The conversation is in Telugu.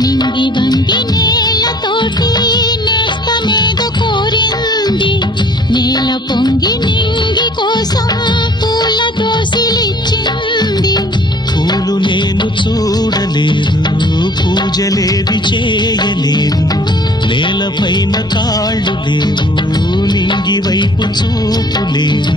నింగి వంగి నేలతోటి నేస్తమేదో కోరింది, నేల పొంగి నింగి కోసం పూల దోసిలిచ్చింది. పూలు నేను చూడలేదు, పూజలేవి చేయలేదు, నేలపైన కాళ్ళు లేవు, నింగి వైపు చూపు లేదు.